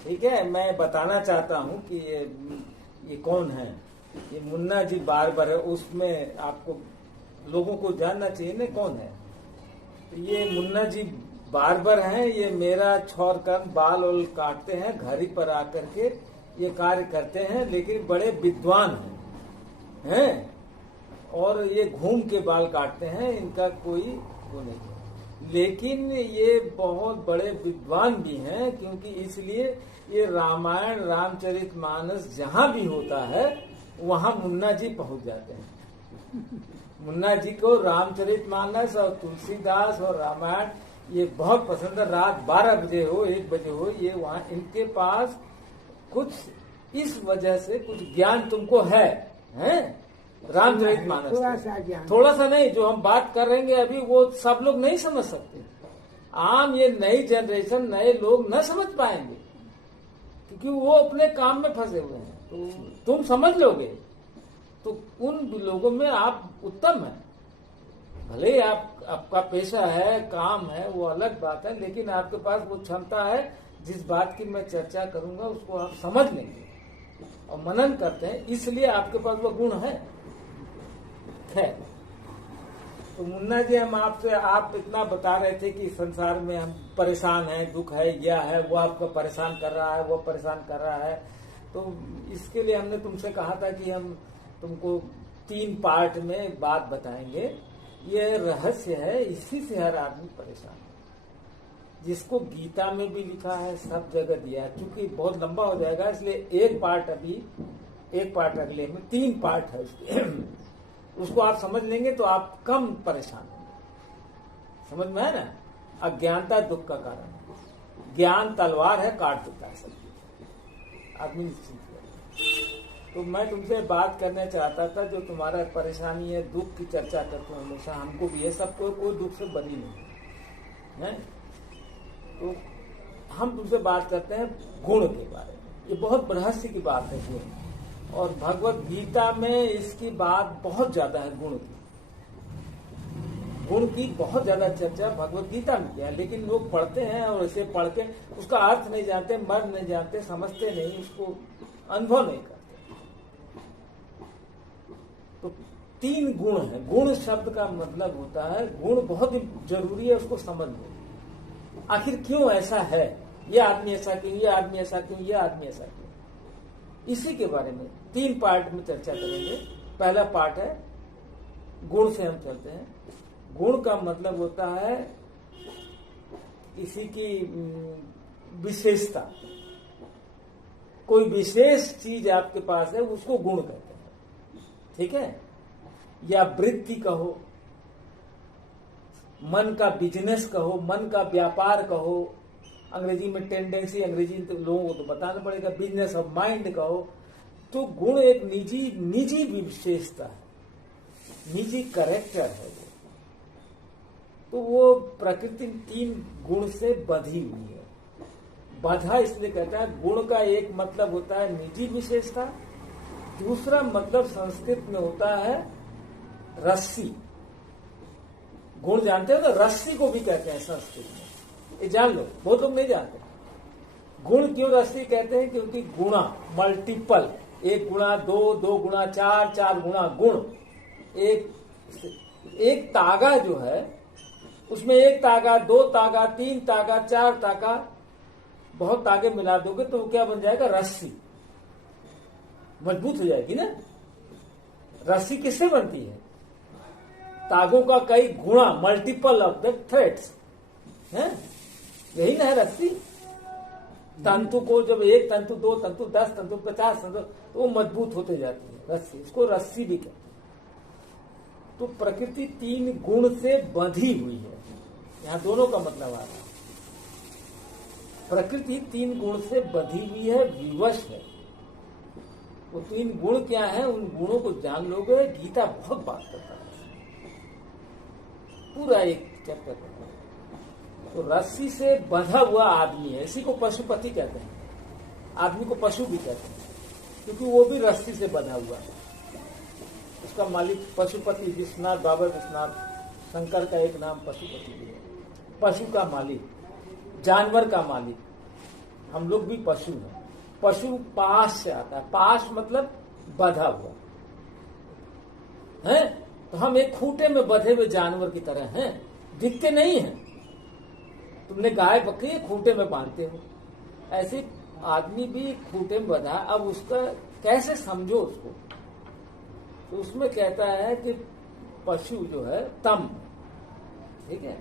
ठीक है, मैं बताना चाहता हूँ कि ये कौन है। ये मुन्ना जी बार्बर है, उसमें आपको लोगों को जानना चाहिए ना कौन है। तो ये मुन्ना जी बार्बर हैं, ये मेरा छोर कर बाल और काटते हैं, घर ही पर आकर के ये कार्य करते हैं, लेकिन बड़े विद्वान हैं और ये घूम के बाल काटते हैं, इनका कोई वो नहीं है। लेकिन ये बहुत बड़े विद्वान भी हैं, क्योंकि इसलिए ये रामायण रामचरितमानस जहां भी होता है वहां मुन्ना जी पहुंच जाते हैं। मुन्ना जी को रामचरितमानस और तुलसीदास और रामायण ये बहुत पसंद है। रात 12 बजे हो 1 बजे हो, ये वहां इनके पास कुछ इस वजह से कुछ ज्ञान तुमको है रामचरितमानस। थोड़ा सा नहीं, जो हम बात कर रहे हैं अभी वो सब लोग नहीं समझ सकते। आम ये नई जनरेशन, नए लोग न समझ पाएंगे, क्योंकि वो अपने काम में फंसे हुए हैं। तो तुम समझ लोगे तो उन लोगों में आप उत्तम है। भले आपका पेशा है, काम है, वो अलग बात है, लेकिन आपके पास वो क्षमता है। जिस बात की मैं चर्चा करूंगा उसको आप समझ लेंगे और मनन करते हैं, इसलिए आपके पास वो गुण है। तो मुन्ना जी, हम आपसे आप इतना बता रहे थे कि संसार में हम परेशान हैं, दुख है, यह है, वो आपको परेशान कर रहा है, वो परेशान कर रहा है। तो इसके लिए हमने तुमसे कहा था कि हम तुमको 3 पार्ट में बात बताएंगे। ये रहस्य है, इसी से हर आदमी परेशान है, जिसको गीता में भी लिखा है, सब जगह दिया है। क्योंकि बहुत लंबा हो जाएगा, इसलिए एक पार्ट अभी, एक पार्ट अगले में, 3 पार्ट है उसके। उसको आप समझ लेंगे तो आप कम परेशान होंगे। समझ में है ना? अज्ञानता दुख का कारण है। ज्ञान तलवार है, काट देता है सब आदमी निश्चिंत है। तो मैं तुमसे बात करना चाहता था, जो तुम्हारा परेशानी है, दुख की चर्चा करते हो हमेशा, हमको भी है, सबको कोई दुख से बरी नहीं है। तो हम तुमसे बात करते हैं गुण के बारे में। ये बहुत रहस्य की बात है गुण, और भगवत गीता में इसकी बात बहुत ज्यादा है। गुण की बहुत ज्यादा चर्चा भगवत गीता में किया है, लेकिन लोग पढ़ते हैं और इसे पढ़ के उसका अर्थ नहीं जानते, मर्म नहीं जानते, समझते नहीं, उसको अनुभव नहीं करते। तो 3 गुण है। गुण शब्द का मतलब होता है, गुण बहुत ही जरूरी है, उसको समझ लो। आखिर क्यों ऐसा है, ये आदमी ऐसा क्यों, ये आदमी ऐसा क्यों, ये आदमी ऐसा क्यों, इसी के बारे में 3 पार्ट में चर्चा करेंगे। पहला पार्ट है गुण से हम चलते हैं। गुण का मतलब होता है किसी की विशेषता, कोई विशेष चीज आपके पास है, उसको गुण कहते हैं। ठीक है? या वृत्ति कहो, मन का बिजनेस कहो, मन का व्यापार कहो, अंग्रेजी में टेंडेंसी, अंग्रेजी तो लोगों को तो बताना पड़ेगा, बिजनेस ऑफ माइंड कहो। तो गुण एक निजी विशेषता है, निजी कैरेक्टर है वो। तो वो प्रकृति 3 गुण से बंधी हुई है। बाधा इसलिए कहता है, गुण का एक मतलब होता है निजी विशेषता, दूसरा मतलब संस्कृत में होता है रस्सी। गुण जानते हो तो रस्सी को भी कहते हैं संस्कृत में, ये जान लो, बहुत लोग नहीं जानते। गुण क्यों रस्सी कहते हैं? क्योंकि गुणा मल्टीपल, 1 गुणा 2, 2 गुणा 4, 4 गुणा गुण। एक तागा जो है, उसमें 1 तागा, 2 तागा, 3 तागा, 4 तागा, बहुत तागे मिला दोगे तो क्या बन जाएगा? रस्सी। मजबूत हो जाएगी ना। रस्सी किससे बनती है? तागों का कई गुणा, मल्टीपल ऑफ द थ्रेड्स है, यही ना है रस्सी। तंतु को जब 1 तंतु, 2 तंतु, 10 तंतु, 50 तंतु, तो वो मजबूत होते जाती है रस्सी, इसको रस्सी भी कहते हैं। तो प्रकृति 3 गुण से बंधी हुई है, यहाँ दोनों का मतलब आ रहा है। प्रकृति 3 गुण से बंधी हुई है, विवश है। वो 3 गुण क्या है, उन गुणों को जान लोगे। गीता बहुत बात करता है, पूरा एक चैप्टर करता है। तो रस्सी से बंधा हुआ आदमी है, इसी को पशुपति कहते हैं। आदमी को पशु भी कहते हैं, क्योंकि वो भी रस्सी से बंधा हुआ है। उसका मालिक पशुपति, विश्वनाथ, बाबा विश्वनाथ, शंकर का एक नाम पशुपति भी है। पशु का मालिक, जानवर का मालिक, हम लोग भी पशु हैं। पशु पाश से आता है, पाश मतलब बंधा हुआ है। तो हम एक खूंटे में बंधे हुए जानवर की तरह हैं, दिखते नहीं हैं। तुमने गाय बकरी खूंटे में बांधते हो, ऐसे आदमी भी खूंटे में बंधा। अब उसका कैसे समझो उसको? तो उसमें कहता है कि पशु जो है तम, ठीक है,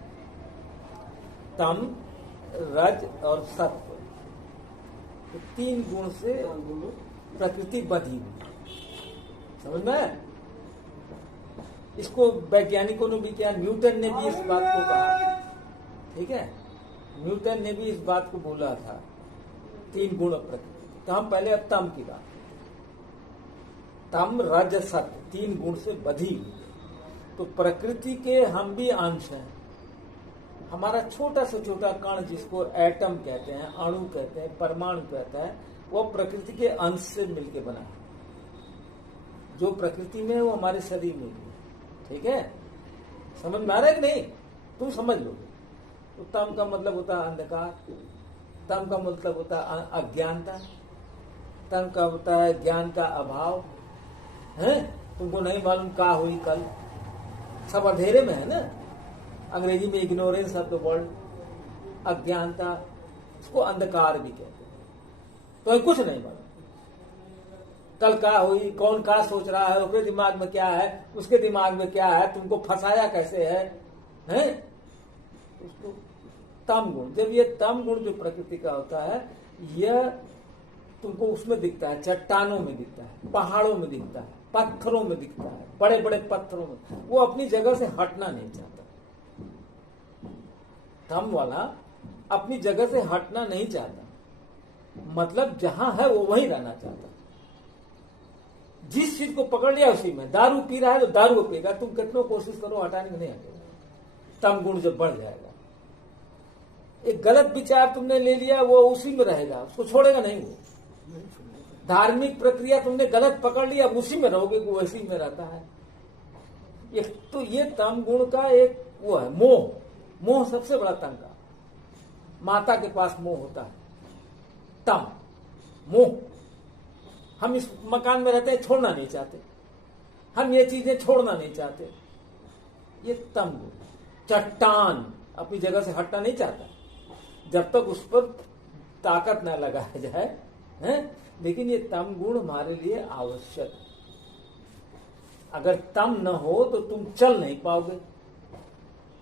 तम, रज और सत्व, तो 3 गुण से प्रकृति बधी हुई। समझ में? इसको वैज्ञानिकों ने भी किया, न्यूटन ने भी इस बात को कहा, ठीक है, न्यूटन ने भी इस बात को बोला था, 3 गुण प्रकृति। तो हम पहले अब तम की बात, तम रज सत्व 3 गुण से बधी हुई। तो प्रकृति के हम भी अंश हैं। हमारा छोटा से छोटा कण, जिसको एटम कहते हैं, अणु कहते हैं, परमाणु कहता है, वो प्रकृति के अंश से मिलकर बना है। जो प्रकृति में है वो हमारे शरीर में भी है, ठीक है? समझ में आ रहा है कि नहीं? तुम समझ लो। तो तम का मतलब होता है अंधकार, तम का मतलब होता है अज्ञानता, तम का होता है ज्ञान का अभाव है। तुमको नहीं मालूम का हुई कल, सब अंधेरे में है ना। अंग्रेजी में इग्नोरेंस ऑफ द वर्ल्ड, अज्ञानता, उसको अंधकार भी कहते हैं। तो कुछ नहीं मालूम कल का हुई, कौन का सोच रहा है, उसके दिमाग में क्या है, उसके दिमाग में क्या है, तुमको फंसाया कैसे है, हैं? उसको तम गुण। जब ये तम गुण जो प्रकृति का होता है, यह तुमको उसमें दिखता है, चट्टानों में दिखता है, पहाड़ों में दिखता है, पत्थरों में दिखता है, बड़े बड़े पत्थरों में। वो अपनी जगह से हटना नहीं चाहता। तम वाला अपनी जगह से हटना नहीं चाहता, मतलब जहां है वो वहीं रहना चाहता। जिस चीज को पकड़ लिया उसी में। दारू पी रहा है तो दारू को पिएगा, तुम कितनों कोशिश करो हटाने में नहीं हटेगा। तम गुण जब बढ़ जाएगा, एक गलत विचार तुमने ले लिया, वो उसी में रहेगा, उसको छोड़ेगा नहीं। वो धार्मिक प्रक्रिया तुमने गलत पकड़ लिया, अब उसी में रहोगे, वो उसी में रहता है। तो ये तम गुण का एक वो है मोह। मोह सबसे बड़ा तम का। माता के पास मोह होता है, तम मोह। हम इस मकान में रहते हैं, छोड़ना नहीं चाहते, हम ये चीजें छोड़ना नहीं चाहते, ये तम गुण। चट्टान अपनी जगह से हटना नहीं चाहता जब तक उस पर ताकत न लगाया जाए, हैं? लेकिन ये तम गुण हमारे लिए आवश्यक है। अगर तम न हो तो तुम चल नहीं पाओगे।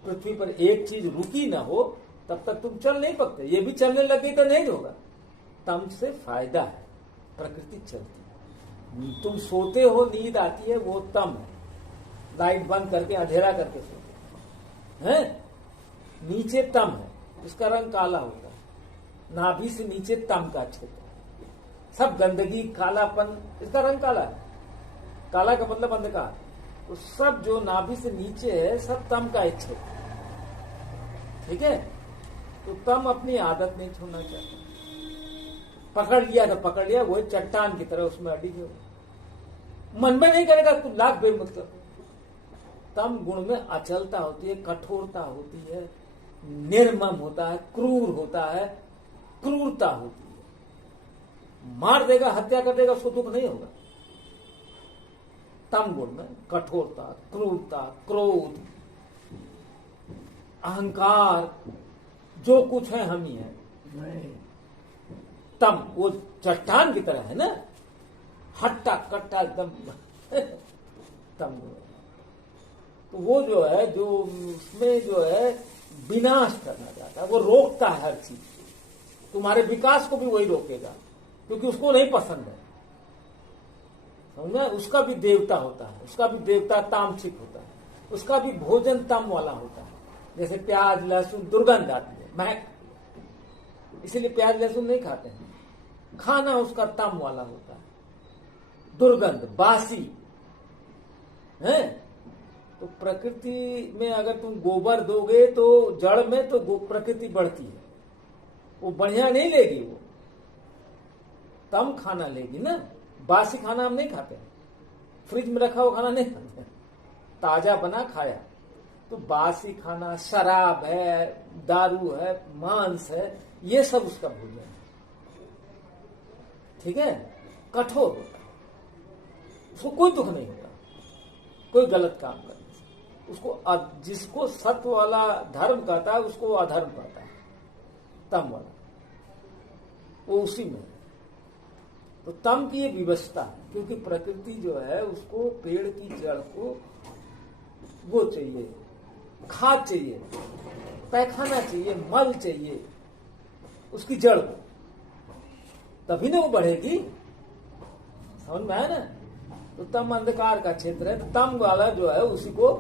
पृथ्वी पर एक चीज रुकी न हो तब तक तुम चल नहीं पाते। ये भी चलने लगी तो नहीं होगा। तम से फायदा है, प्रकृति चलती है। तुम सोते हो, नींद आती है, वो तम है। लाइट बंद करके अंधेरा करके सोते हैं। नीचे तम है, इसका रंग काला होता है। नाभि से नीचे तम का क्षेत्र है। सब गंदगी, कालापन, इसका रंग काला है। काला का मतलब अंधकार। तो सब जो नाभि से नीचे है, सब तम का एक क्षेत्र, ठीक है? तो तम अपनी आदत नहीं छोड़ना चाहता। पकड़ लिया तो पकड़ लिया, वो चट्टान की तरह उसमें अड़ी गए। मन में नहीं करेगा, तू लाख बेर मत कर। तम गुण में अचलता होती है, कठोरता होती है, निर्मम होता है, क्रूर होता है, क्रूरता होती है। मार देगा, हत्या कर देगा, उसको दुख नहीं होगा। तम गुण में कठोरता, क्रूरता, क्रोध, अहंकार, जो कुछ है हम ही है। तम वो चट्टान की तरह है ना, हट्टा कट्टा एकदम तम गुण। तो वो जो है, जो उसमें जो है विनाश करना चाहता है, वो रोकता है हर चीज को। तुम्हारे विकास को भी वही रोकेगा, क्योंकि उसको नहीं पसंद है। समझा? उसका भी देवता होता है, उसका भी देवता तामसिक होता है, उसका भी भोजन तम वाला होता है। जैसे प्याज लहसुन दुर्गंध आती है, महक, इसीलिए प्याज लहसुन नहीं खाते हैं। खाना उसका तम वाला होता है, दुर्गंध, बासी है। तो प्रकृति में अगर तुम गोबर दोगे तो जड़ में तो प्रकृति बढ़ती है, वो बढ़िया नहीं लेगी, वो तम खाना लेगी ना। बासी खाना हम नहीं खाते, फ्रिज में रखा हुआ खाना नहीं खाते, ताजा बना खाया। तो बासी खाना, शराब है, दारू है, मांस है, ये सब उसका भोजन है। ठीक है, कठोर होता है, उसको कोई दुख नहीं होता कोई गलत काम करने से। उसको जिसको सत्व वाला धर्म कहता है उसको अधर्म कहता है, तम वाला वो उसी में। तो तम की ये विवशता है, क्योंकि प्रकृति जो है उसको पेड़ की जड़ को वो चाहिए, खाद चाहिए, पैखाना चाहिए, मल चाहिए उसकी जड़ को, तभी ना वो बढ़ेगी। समझ में आया ना? तो तम अंधकार का क्षेत्र है, तम वाला जो है उसी को,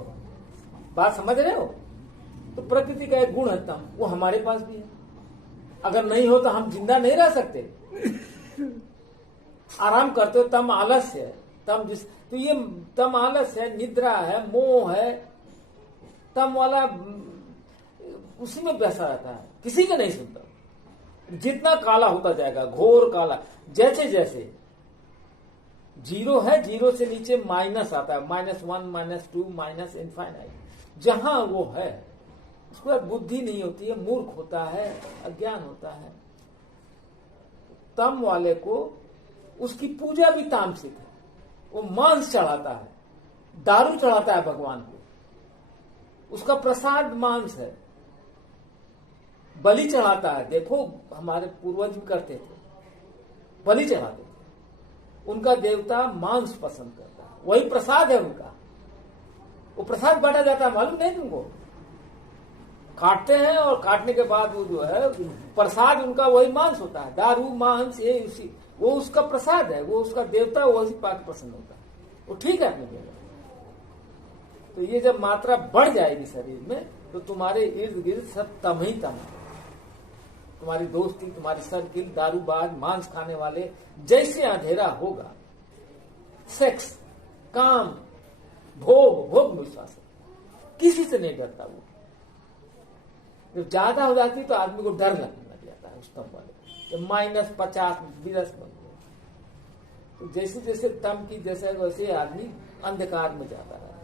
बात समझ रहे हो? तो प्रकृति का एक गुण है तम, वो हमारे पास भी है। अगर नहीं हो तो हम जिंदा नहीं रह सकते, आराम करते हो। तम आलस्य है, तम जिस, तो ये तम आलस्य है, निद्रा है, मोह है, तम वाला उसी में बैसा रहता है, किसी का नहीं सुनता। जितना काला होता जाएगा, घोर काला, जैसे जैसे जीरो है, जीरो से नीचे माइनस आता है, -1, -2, माइनस इनफाइनाइट। जहां वो है उसके बाद बुद्धि नहीं होती है, मूर्ख होता है, अज्ञान होता है। तम वाले को उसकी पूजा भी तामसिक है, वो मांस चढ़ाता है, दारू चढ़ाता है भगवान को, उसका प्रसाद मांस है, बलि चढ़ाता है। देखो हमारे पूर्वज भी करते थे, बलि चढ़ाते थे, उनका देवता मांस पसंद करता है, वही प्रसाद है उनका। वो प्रसाद बांटा जाता है, मालूम नहीं तुमको? काटते हैं और काटने के बाद वो जो है प्रसाद उनका वही मांस होता है, दारू मांस ये उसी, वो उसका प्रसाद है, वो उसका देवता, वही पाक पसंद होता है। वो ठीक है अपनी जगह। तो ये जब मात्रा बढ़ जाएगी शरीर में तो तुम्हारे इर्द गिर्द सब तम ही तम है। तुम्हारी दोस्ती, तुम्हारी सर्किल, दारूबाज, मांस खाने वाले, जैसे अंधेरा होगा, सेक्स, काम, भोग विश्वास, किसी से नहीं डरता वो। जब ज्यादा हो जाती तो आदमी को डर लगने लग जाता है उस तम वाले, जब -50 -20 बन गया तो जैसे जैसे तम की जैसे वैसे आदमी अंधकार में जाता रहता है।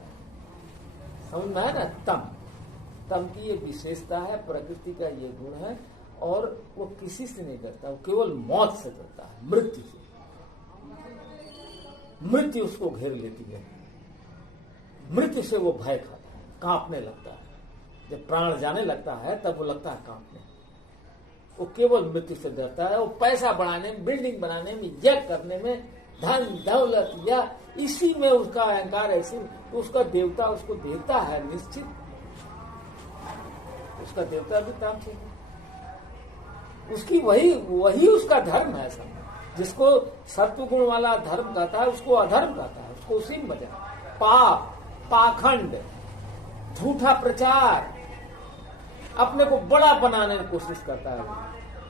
समझ में है ना? तम की ये विशेषता है, प्रकृति का ये गुण है, और वो किसी से नहीं डरता, वो केवल मौत से डरता है, मृत्यु से। मृत्यु उसको घेर लेती है, मृत्यु से वो भय खाता है, कांपने लगता है। जब प्राण जाने लगता है तब वो लगता है कांपने। वो केवल मृत्यु से डरता है। वो पैसा बढ़ाने में, बिल्डिंग बनाने में, यज्ञ करने में, धन दौलत या इसी में उसका अहंकार ऐसी, तो उसका देवता उसको देता है निश्चित, उसका देवता भी तामसिक है, उसकी वही उसका धर्म है। सब जिसको सत्व गुण वाला धर्म कहता है उसको अधर्म कहता है, उसको उसी में मजा। पाप, पाखंड, झूठा प्रचार, अपने को बड़ा बनाने की कोशिश करता है।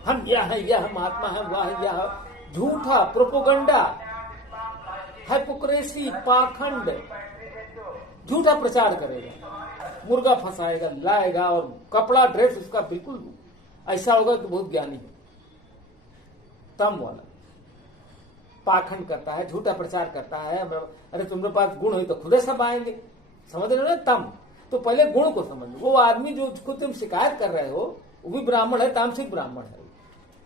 हम यह है, यह महात्मा है, वह है, यह झूठा प्रोपोगंडा, हाइपोक्रेसी, पाखंड, झूठा प्रचार करेगा, मुर्गा फंसाएगा, लाएगा, और कपड़ा ड्रेस उसका बिल्कुल ऐसा होगा कि बहुत ज्ञानी है। तम वाला पाखंड करता है, झूठा प्रचार करता है। अरे तुम्हारे पास गुण हो तो खुदे सब आएंगे, समझ रहे हो ना? तम तो पहले गुण को समझ लो। वो आदमी जो उसको तुम शिकायत कर रहे हो वो भी ब्राह्मण है, तामसिक ब्राह्मण है।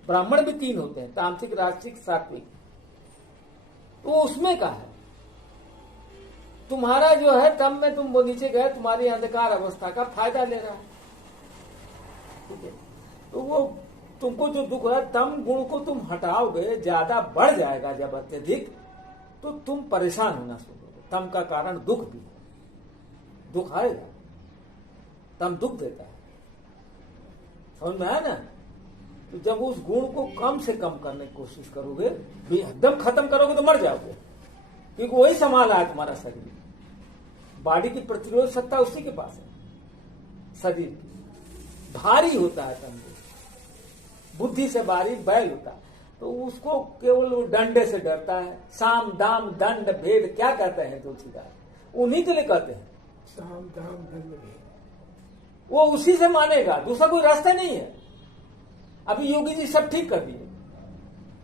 ब्राह्मण भी 3 होते हैं, तामसिक, राजसिक, सात्विक। तो उसमें का है तुम्हारा जो है तम में, तुम वो नीचे गए, तुम्हारी अंधकार अवस्था का फायदा ले रहा है, ठीक है? तो वो तुमको जो दुख है, तम गुण को तुम हटाओगे, ज्यादा बढ़ जाएगा जब अत्यधिक, तो तुम परेशान होना शुरू होगे। तम का कारण दुख भी है, दुख आएगा, तम दुख देता है, समझ में आया ना? तो जब उस गुण को कम से कम करने की कोशिश करोगे, एकदम खत्म करोगे तो मर जाओगे, क्योंकि वही संभाला है तुम्हारा शरीर। बॉडी की प्रतिरोध सत्ता उसी के पास है। शरीर की भारी होता है तम, बुद्धि से भारी बैल होता है, तो उसको केवल वो डंडे से डरता है। साम दाम दंड भेद क्या कहते हैं तुलसीदास? उन्हीं के लिए कहते हैं साम दाम दंड भेद। वो उसी से मानेगा, दूसरा कोई रास्ता नहीं है। अभी योगी जी सब ठीक कर दिए,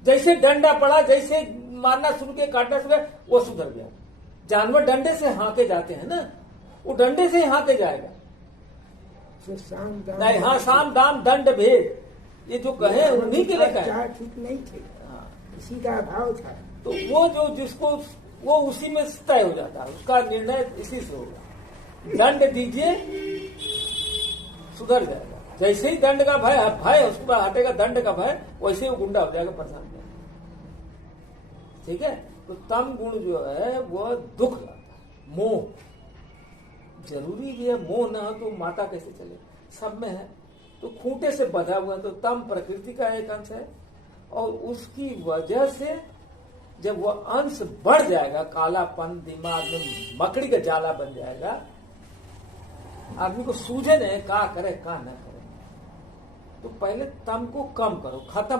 जैसे डंडा पड़ा, जैसे मारना शुरू किया, काटना शुरू किया, वो सुधर गया। जानवर डंडे से हाके जाते हैं ना, वो डंडे से हाके जाएगा। साम दाम दंड भेद, ये जो कहे उन्हीं के लिए कहे। ठीक नहीं थे। हाँ, इसी का अभाव था। तो वो जो जिसको वो उसी में तय हो जाता है, उसका निर्णय इसी से होगा। दंड दीजिए सुधर जाएगा। जैसे ही दंड का भय उसके बाद हटेगा, दंड का भय, वैसे ही वो गुंडा हो जाएगा, परेशान हो जाएगा। ठीक है। तो तम गुण जो है वो दुख लाता है, मोह। जरूरी भी है, मोह ना हो तो माता कैसे चले, सब में है। तो खूंटे से बंधा हुआ है, तो तम प्रकृति का एक अंश है, और उसकी वजह से जब वह अंश बढ़ जाएगा, कालापन दिमाग में मकड़ी का जाला बन जाएगा, आदमी को सूझे नहीं का करे का न करे, तो पहले तम को कम करो, खत्म